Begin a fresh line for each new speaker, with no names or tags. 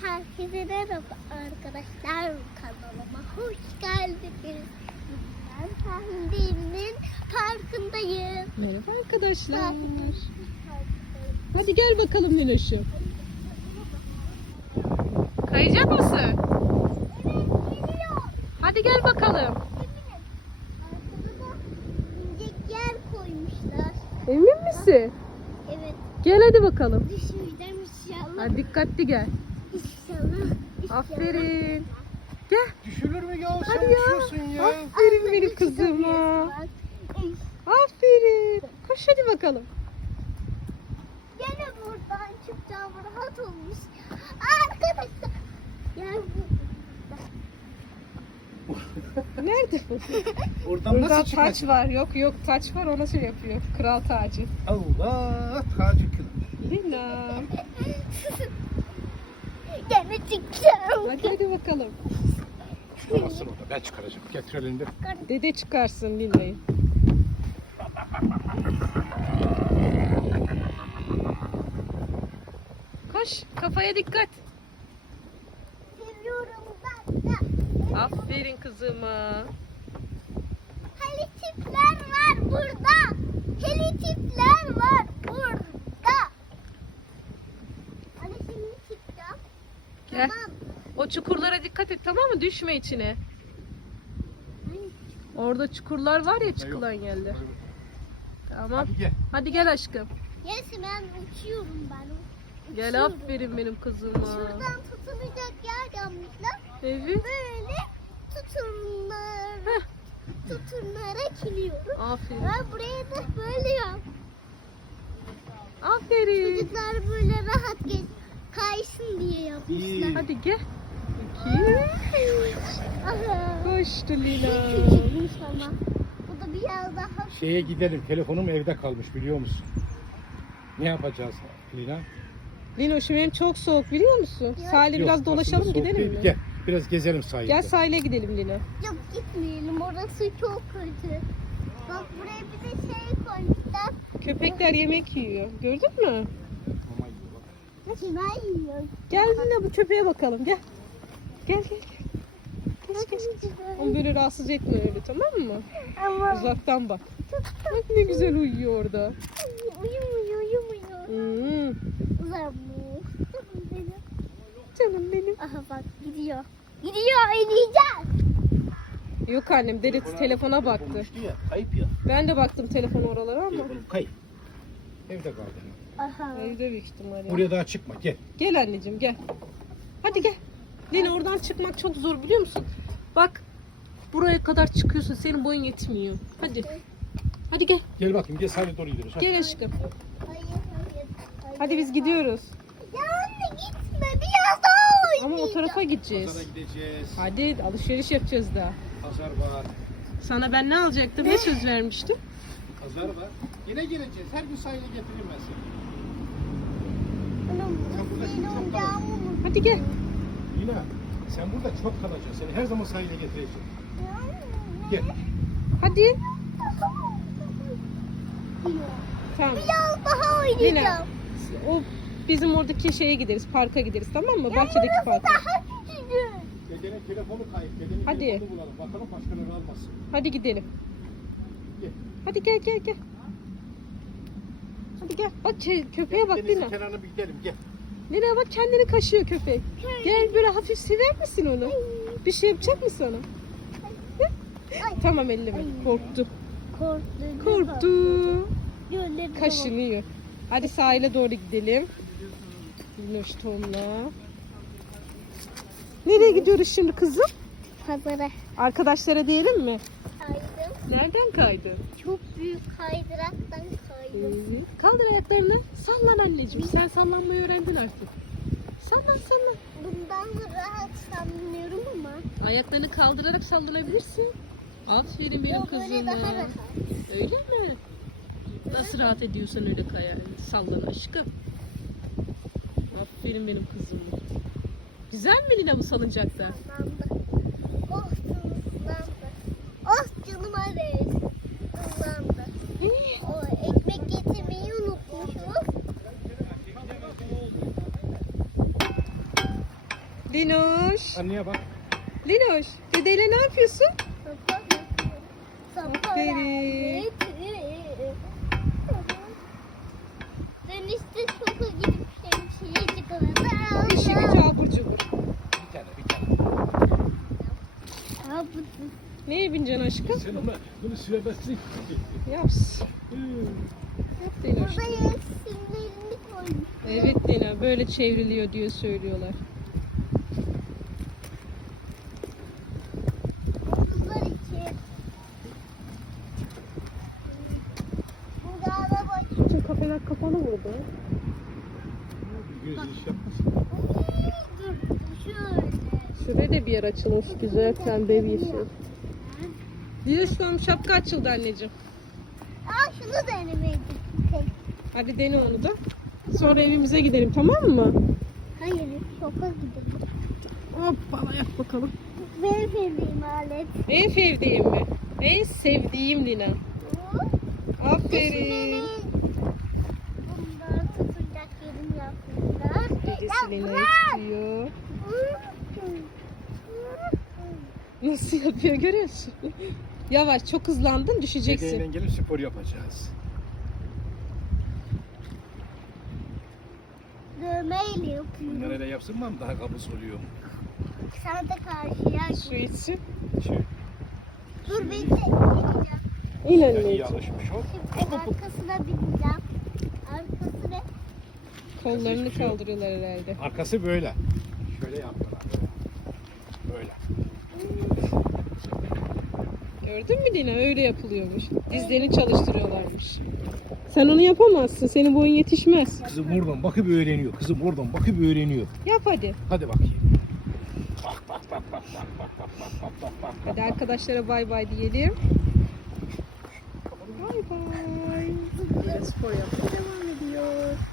Herkese merhaba arkadaşlar, kanalıma hoş geldiniz. Ben Tahmin'in parkındayım.
Merhaba arkadaşlar.
Parkındayım.
Hadi gel bakalım Niloş'um. Kayacak mısın?
Evet, geliyor.
Hadi gel bakalım.
Arkada da inecek yer koymuşlar.
Emin misin?
Evet,
Gel hadi bakalım.
düşmeyeceğim inşallah.
Hadi dikkatli gel.
İnşallah.
Aferin. Gel.
Düşülür mü ya?
Hadi
Sen
ya.
düşüyorsun ya.
Aferin benim kızıma. Aferin. Koş hadi bakalım.
Gene buradan çıkacağım, rahat olmuş. Arkadaşlar. Gel
Nerede bu?
Oradan
Burada
nasıl
taç
çıkacak?
var. Yok taç var, ona şey yapıyor. Kral tacı.
Allah tacı kıl.
Lina.
Gene çıkacağım.
Hadi bakalım.
Çıkamazsın orada. Ben çıkaracağım. Getir elinde.
Dede çıkarsın Lina'yı. Koş, kafaya dikkat.
Seviyorum ben.
Aferin kızıma.
Helitipler var burada. Helitipler var burada. Hadi şimdi çıkacağım.
Gel.
Tamam.
O çukurlara dikkat et, tamam mı? Düşme içine. Orada çukurlar var ya, çıkılan yerler. Tamam.
Hadi gel.
Hadi gel aşkım.
Yes, ben uçuyorum ben.
Gel,
Uçuyorum.
aferin benim kızıma.
Şuradan tutunacak yer yapmışlar.
Evet.
Böyle tutunarak iniyorum.
Aferin.
Ben buraya da böyle yap.
Aferin.
Çocuklar böyle rahat kaysın diye yapmışlar.
İyi.
Hadi gel. 2.
Aha.
Koştu Lina.
Küçükmüş ama. Bu da biraz daha
Şeye gidelim. Telefonum evde kalmış biliyor musun? Ne yapacağız Lina?
Lina şu benim çok soğuk biliyor musun? Sahile
Yok,
biraz
aslında
dolaşalım
soğuk
gidelim
değil.
mi?
Gel. Biraz gezelim sahilde.
Gel sahile gidelim Lina.
yok, gitmeyelim. Orası çok kötü. Bak buraya bir de şey koymuşlar.
Köpekler yemek yiyor. Gördün mü?
Aman iyi bak.
Çimen yiyor.
Gel Lina, bu köpeğe bakalım. Gel. Gel. Onu böyle rahatsız etme öyle, tamam mı?
Ama
Uzaktan bak. Bak ne güzel uyuyor orada.
uyumuyor. Uzanmış.
Canım benim.
Aha bak gidiyor. Gidiyor, ineceğiz.
Yok annem, dede telefona baktı.
Olmuştu ya. Kayıp ya.
Ben de baktım telefona oralara ama.
Telefonum kayıp. Evde kaldı.
Aha.
Evde büyük ihtimalle.
Buraya daha çıkma. Gel.
Gel anneciğim gel. Hadi gel. Lina, oradan çıkmak çok zor biliyor musun? Bak buraya kadar çıkıyorsun, senin boyun yetmiyor. Hadi. Hadi gel.
Gel bakayım. Gel sahile doğru gidiyoruz. Hadi.
Gel aşkım.
Hayır.
Hadi biz gidiyoruz.
Ya anne gitme, biraz daha
Ama
oynayacağım.
o tarafa gideceğiz.
Pazara gideceğiz.
Hadi alışveriş yapacağız daha.
Pazar var.
Sana ben ne alacaktım? Ne söz vermiştim?
Pazar var. Yine geleceğiz. Her gün sahile getireyim ben seni.
Anam, bu senin oyuncağın mı?
Hadi gel.
Yine sen burada çok kalacaksın. Seni her zaman sahile getireceğim. Gel.
Hadi. Tamam.
Biraz daha
Lina,
oynayacağım.
o bizim oradaki şeye gideriz, parka gideriz, tamam mı?
Ya
Bahçedeki
burası
parka.
daha küçücük.
Dedenin telefonu kayıp. Dedenin
Hadi.
telefonunu bulalım. Bakalım başkaları almasın.
Hadi gidelim.
Gel.
Hadi gel. Hadi gel. Bak köpeğe bak
Denizin
Lina.
kenarına bir gidelim. Gel.
Lina bak, kendini kaşıyor köpek. Gel böyle hafif sever misin onu? Bir şey yapacak mı sana?
Ay.
Tamam, elleme.
Ay.
Korktu.
Korktu. Gölleri
Kaşınıyor. Hadi sahile doğru gidelim. Linoş Tom'la. Nereye gidiyoruz şimdi kızım?
Pazara
Arkadaşlara diyelim mi?
kaydım.
Nereden kaydın?
Çok büyük kaydıraktan kaydım.
Kaldır ayaklarını. Sallan anneciğim. Sen sallanmayı öğrendin artık. Sallan.
Bundan rahat sanmıyorum ama.
Ayaklarını kaldırarak sallanabilirsin. Aferin benim
Yok, öyle
kızıma.
daha rahat.
Öyle mi? Nasıl rahat ediyorsan öyle kaya. Sallan aşkım. Aferin benim kızım. Güzel mi Lina bu salıncakta?
Islandı. Oh canım ıslandı. Oh canım hadi. Islandı. O ekmek getirmeyi unutmuşuz.
Linoş.
Anneye bak.
Linoş. Dedeyle ne yapıyorsun?
Sopa
Aferin.
Dönüşte çoka gidip şemsiye çikolata
İşi gücü abur cubur.
Bir tane.
Abutuz.
Neye bineceksin aşkım?
Sen ona bunu süremezsin.
Yaps. Yap Linoş.
Burada resimlerini koymuş.
Evet Lina böyle çevriliyor diye söylüyorlar.
Otuzlar içi. Burada araba
Bütün kafeler kapalı burada.
Göz iş yapmasın.
dur. Şöyle.
Şurada da bir yer açılmış güzel pembe bir şey. Lina şu an şapka açıldı anneciğim.
Aa şunu denemeye gittik.
Hadi dene onu da. Sonra evimize gidelim tamam mı?
Hayır şoka gidelim.
Hoppala yap bakalım.
Benim sevdiğim alet.
En sevdiğim mi? En sevdiğim Lina. Aferin.
Bunlar tutacak yerim yapmışlar.
Dedesi Lina'yı tutuyor. Nasıl yapıyor görüyorsun? Yavaş çok hızlandın düşeceksin.
Dedeyle gelip spor yapacağız.
Dövmeyle yapıyorum.
Bunları da yapsın mı daha kabus oluyor.
Sen de karşıya.
Su içsin.
Şey,
Dur bekle. Gideceğim.
İn
iyi
anneciğim.
alışmış o.
Şimdi arkasına bineceğim. Arkasına.
Kollarını kaldırıyorlar herhalde.
Arkası böyle. Şöyle yapıyorlar. Böyle.
Gördün mü Lina? Öyle yapılıyormuş. Dizlerini çalıştırıyorlarmış. Sen onu yapamazsın. Senin boyun yetişmez.
Kızım oradan bakıp öğreniyor. Kızım oradan bakıp öğreniyor.
Yap hadi.
Hadi bakayım.
Hadi arkadaşlara bay bay diyelim. Bay bay. Spor yapmaya devam ediyor.